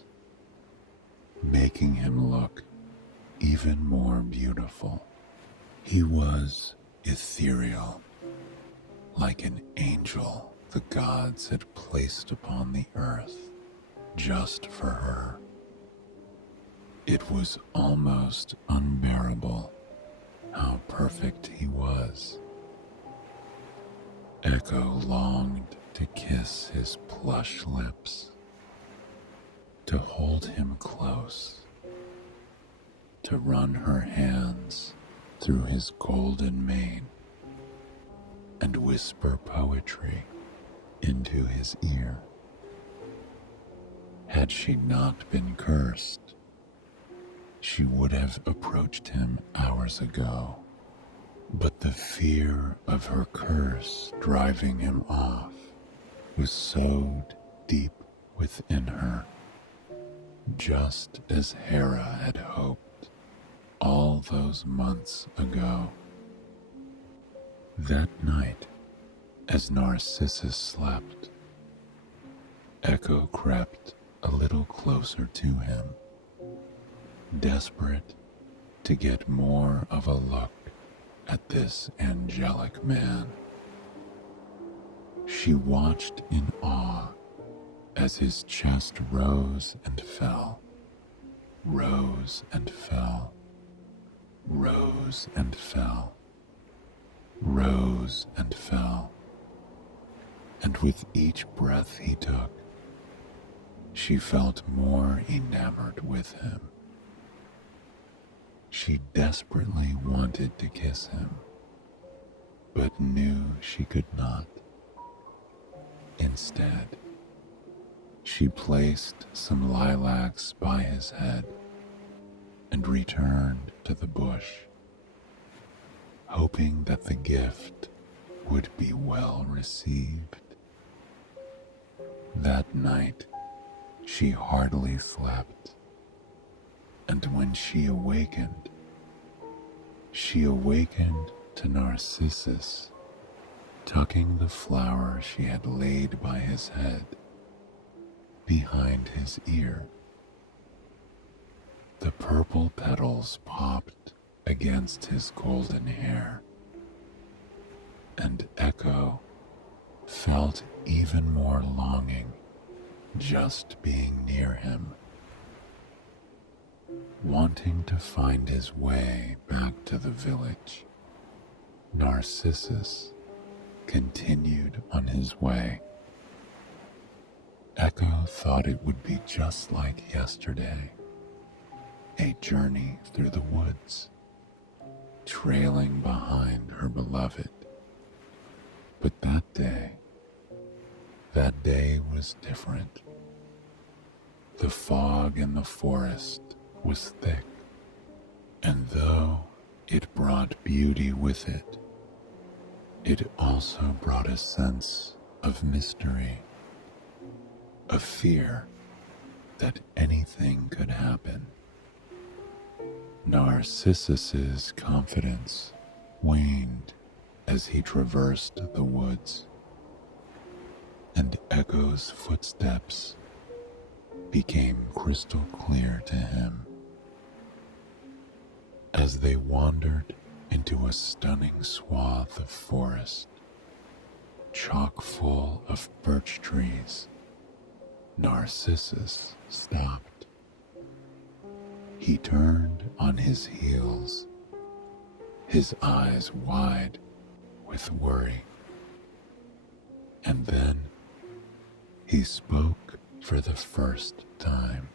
making him look even more beautiful. He was ethereal, like an angel the gods had placed upon the earth just for her. It was almost unbearable how perfect he was. Echo longed to kiss his plush lips, to hold him close, to run her hands through his golden mane and whisper poetry into his ear. Had she not been cursed, she would have approached him hours ago, but the fear of her curse driving him off was sowed deep within her, just as Hera had hoped all those months ago. That night, as Narcissus slept, Echo crept a little closer to him, desperate to get more of a look at this angelic man. She watched in awe as his chest rose and fell, rose and fell, rose and fell, rose and fell. And with each breath he took, she felt more enamored with him. She desperately wanted to kiss him, but knew she could not. Instead, she placed some lilacs by his head and returned to the bush, hoping that the gift would be well received. That night, she hardly slept, and when she awakened to Narcissus tucking the flower she had laid by his head behind his ear. The purple petals popped against his golden hair, and Echo felt even more longing just being near him. Wanting to find his way back to the village, Narcissus continued on his way. Echo thought it would be just like yesterday, a journey through the woods, trailing behind her beloved. But that day was different. The fog in the forest was thick, and though it brought beauty with it, it also brought a sense of mystery, a fear that anything could happen. Narcissus's confidence waned as he traversed the woods, and Echo's footsteps became crystal clear to him. As they wandered into a stunning swath of forest, chock full of birch trees, Narcissus stopped. He turned on his heels, his eyes wide with worry. And then he spoke for the first time.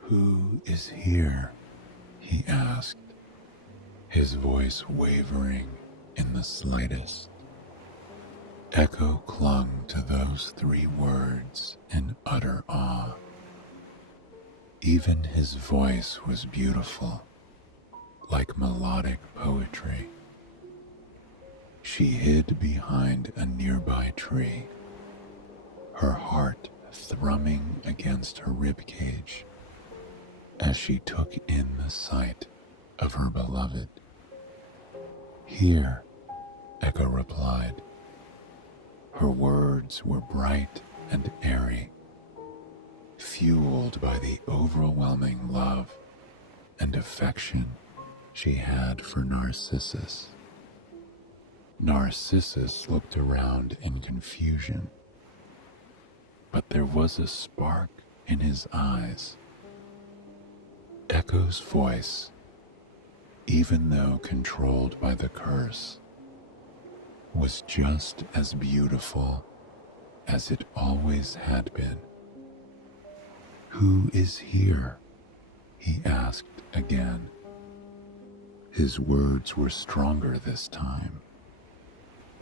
"Who is here?" he asked, his voice wavering in the slightest. Echo clung to those 3 words in utter awe. Even his voice was beautiful, like melodic poetry. She hid behind a nearby tree, her heart thrumming against her ribcage as she took in the sight of her beloved. "Here," Echo replied. Her words were bright and airy, fueled by the overwhelming love and affection she had for Narcissus. Narcissus looked around in confusion, but there was a spark in his eyes. Echo's voice, even though controlled by the curse, was just as beautiful as it always had been. "Who is here?" he asked again. His words were stronger this time,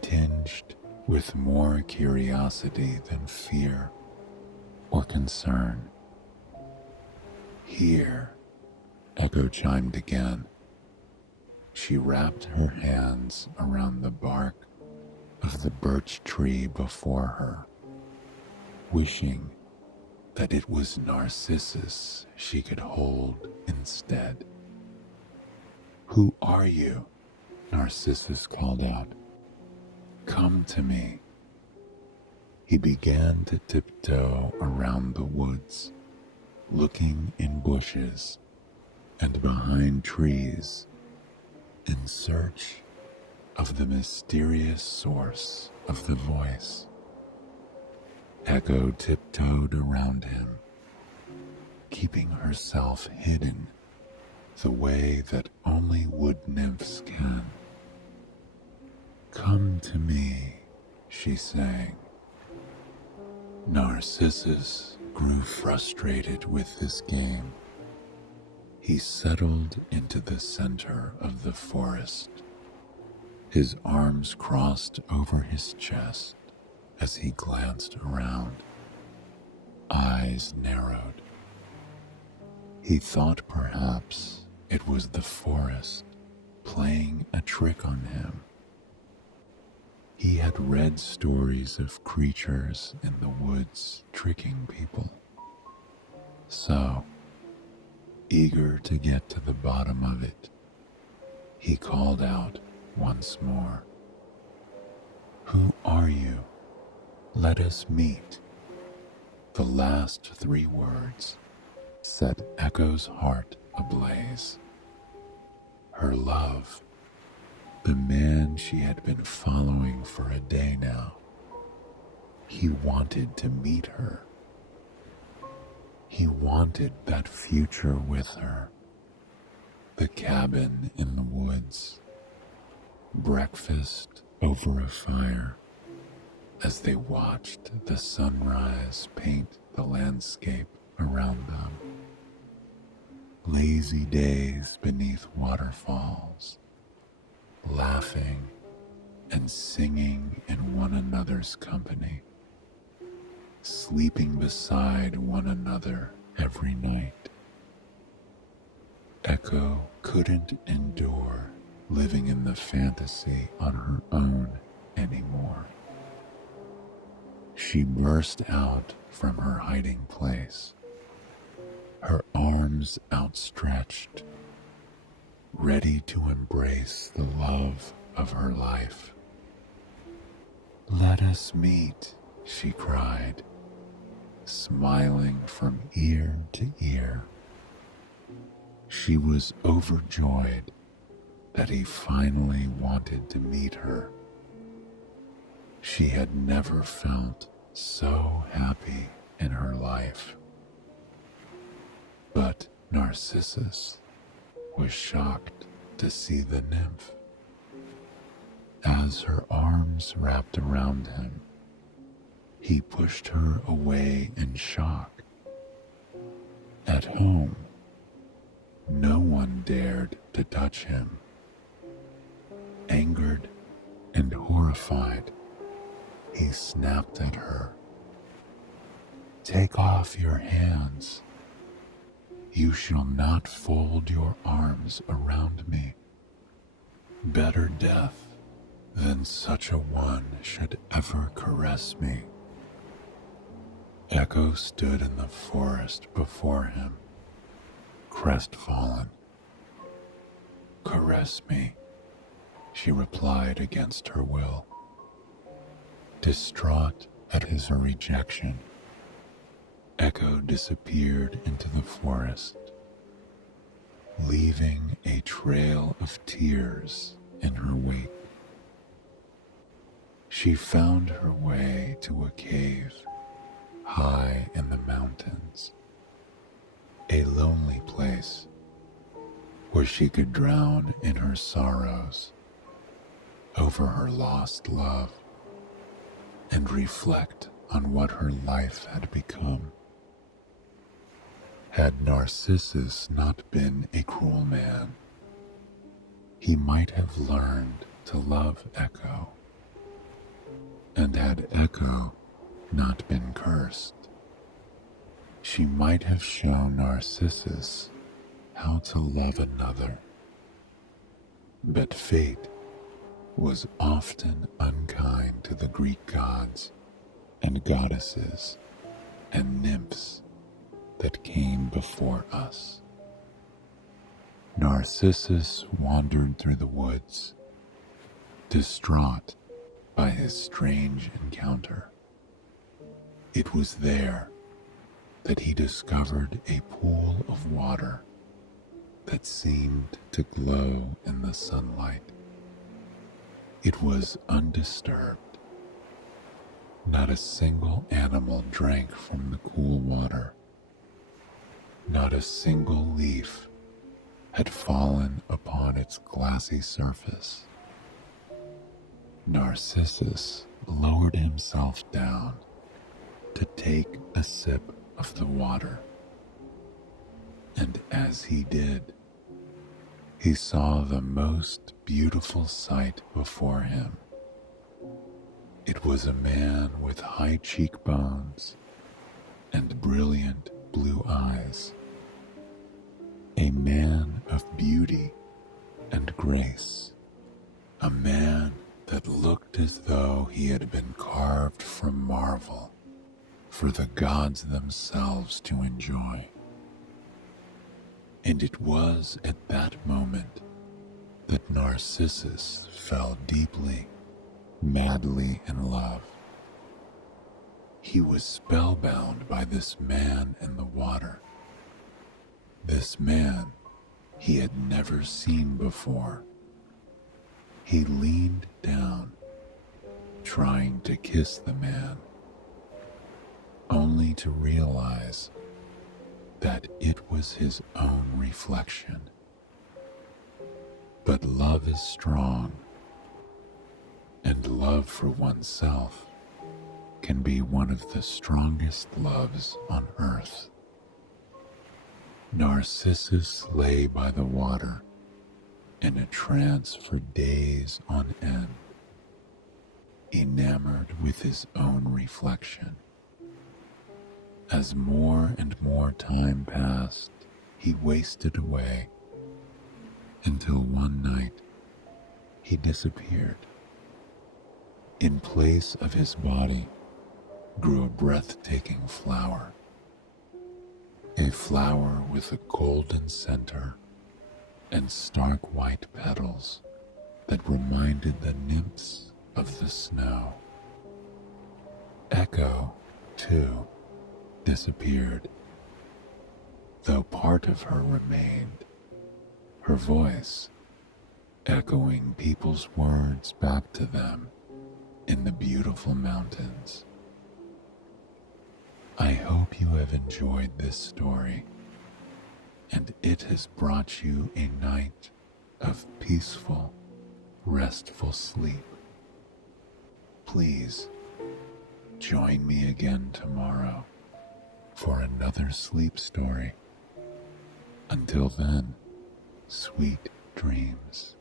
tinged with more curiosity than fear or concern. "Here," Echo chimed again. She wrapped her hands around the bark of the birch tree before her, wishing that it was Narcissus she could hold instead. "Who are you?" Narcissus called out. "Come to me." He began to tiptoe around the woods, looking in bushes and behind trees in search of the mysterious source of the voice. Echo tiptoed around him, keeping herself hidden the way that only wood nymphs can. "Come to me," she sang. Narcissus grew frustrated with this game. He settled into the center of the forest, his arms crossed over his chest as he glanced around, eyes narrowed. He thought perhaps it was the forest playing a trick on him. He had read stories of creatures in the woods tricking people. So, eager to get to the bottom of it, he called out once more. "Who are you? Let us meet." The last 3 words set Echo's heart ablaze. Her love, the man she had been following for a day now. He wanted to meet her. He wanted that future with her. The cabin in the woods, breakfast over a fire as they watched the sunrise paint the landscape around them. Lazy days beneath waterfalls, laughing and singing in one another's company, sleeping beside one another every night. Echo couldn't endure living in the fantasy on her own anymore. She burst out from her hiding place, her arms outstretched, ready to embrace the love of her life. "Let us meet," she cried, smiling from ear to ear. She was overjoyed that he finally wanted to meet her. She had never felt so happy in her life. But Narcissus was shocked to see the nymph. As her arms wrapped around him, he pushed her away in shock. At home, no one dared to touch him. Angered and horrified, he snapped at her. "Take off your hands. You shall not fold your arms around me. Better death than such a one should ever caress me." Echo stood in the forest before him, crestfallen. "Caress me," she replied against her will. Distraught at his rejection, Echo disappeared into the forest, leaving a trail of tears in her wake. She found her way to a cave high in the mountains, a lonely place where she could drown in her sorrows over her lost love and reflect on what her life had become. Had Narcissus not been a cruel man, he might have learned to love Echo. And had Echo not been cursed, she might have shown Narcissus how to love another. But fate was often unkind to the Greek gods and goddesses and nymphs that came before us. Narcissus wandered through the woods, distraught by his strange encounter. It was there that he discovered a pool of water that seemed to glow in the sunlight. It was undisturbed. Not a single animal drank from the cool water. Not a single leaf had fallen upon its glassy surface. Narcissus lowered himself down to take a sip of the water. And as he did, he saw the most beautiful sight before him. It was a man with high cheekbones and brilliant blue eyes. A man of beauty and grace. A man that looked as though he had been carved from marble for the gods themselves to enjoy. And it was at that moment that Narcissus fell deeply, madly in love. He was spellbound by this man in the water. This man he had never seen before. He leaned down, trying to kiss the man, only to realize that it was his own reflection. But love is strong, and love for oneself can be one of the strongest loves on earth. Narcissus lay by the water in a trance for days on end, enamored with his own reflection. As more and more time passed, he wasted away until one night he disappeared. In place of his body grew a breathtaking flower, a flower with a golden center and stark white petals that reminded the nymphs of the snow. Echo, too, disappeared, though part of her remained, her voice echoing people's words back to them in the beautiful mountains. I hope you have enjoyed this story, and it has brought you a night of peaceful, restful sleep. Please join me again tomorrow for another sleep story. Until then, sweet dreams.